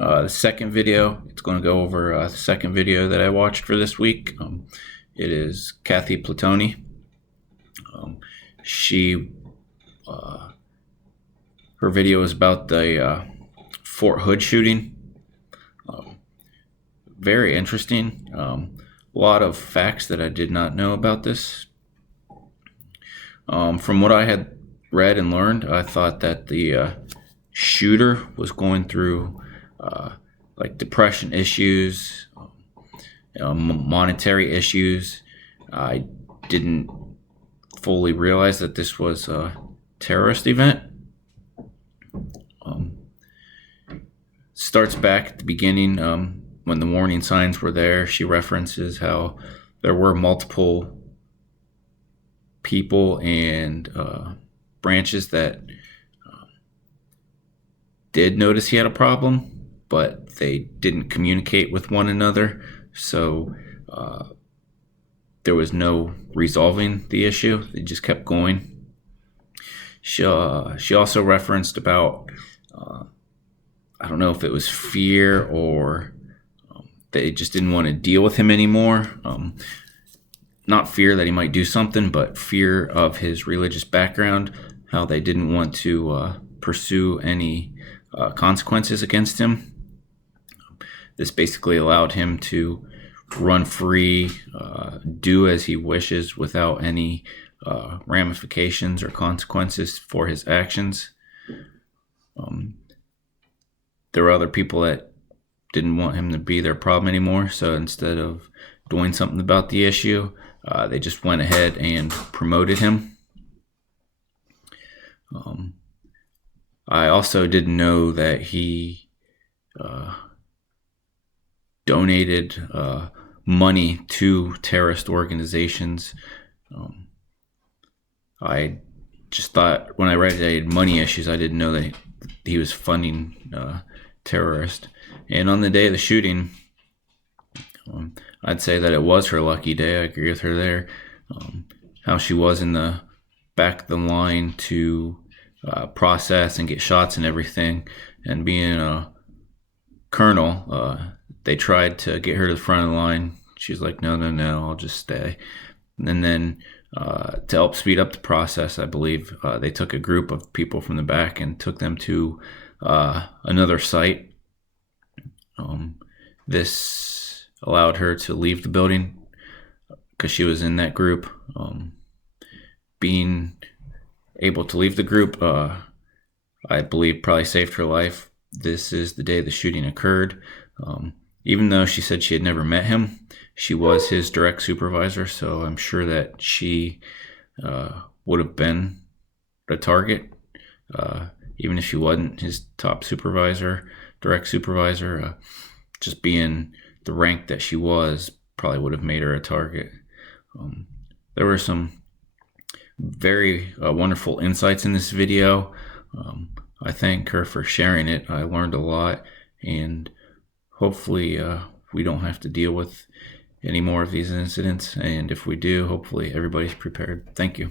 The second video, it's going to go over the second video that I watched for this week. It is Kathy Platoni. She her video is about the Fort Hood shooting. Very interesting. A lot of facts that I did not know about this. From what I had read and learned, I thought that the shooter was going through like depression issues, monetary issues. I didn't fully realize that this was a terrorist event. Starts back at the beginning when the warning signs were there. She references how there were multiple people and branches that did notice he had a problem, but they didn't communicate with one another, so there was no resolving the issue. They just kept going. She also referenced about I don't know if it was fear or they just didn't want to deal with him anymore. Not fear that he might do something, but fear of his religious background, how they didn't want to pursue any consequences against him. This basically allowed him to run free, do as he wishes without any ramifications or consequences for his actions. There were other people that didn't want him to be their problem anymore, so instead of doing something about the issue, they just went ahead and promoted him. I also didn't know that he donated money to terrorist organizations. I just thought when I read that he had money issues, I didn't know that he was funding terrorists. And on the day of the shooting, I'd say that it was her lucky day. I agree with her there. How she was in the back of the line to process and get shots and everything. And being a colonel, they tried to get her to the front of the line. She's like, no, I'll just stay. And then to help speed up the process, I believe, they took a group of people from the back and took them to another site. This allowed her to leave the building because she was in that group. Being able to leave the group, I believe, probably saved her life. This is the day the shooting occurred. Even though she said she had never met him, she was his direct supervisor, so I'm sure that she would have been a target. Even if she wasn't his top supervisor, direct supervisor, just being the rank that she was probably would have made her a target. There were some very wonderful insights in this video. I thank her for sharing it. I learned a lot, and hopefully we don't have to deal with any more of these incidents. And if we do, hopefully everybody's prepared. Thank you.